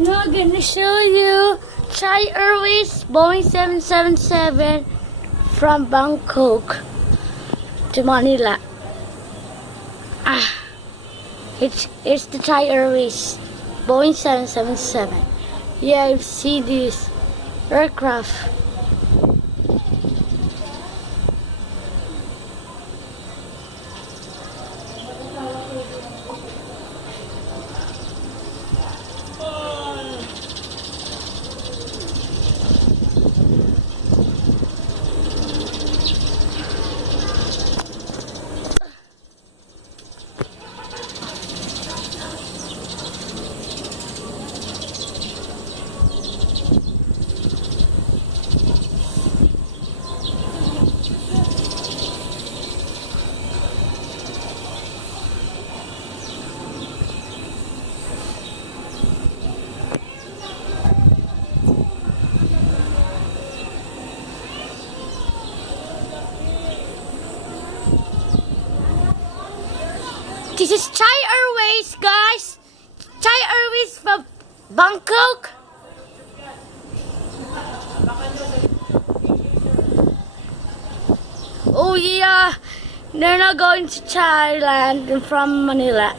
Now I'm gonna show you Thai Airways Boeing 777 from Bangkok to Manila. It's the Thai Airways Boeing 777. Yeah, you see this aircraft. This is Thai Airways, guys. Thai Airways from Bangkok. Oh yeah, they're not going to Thailand from Manila.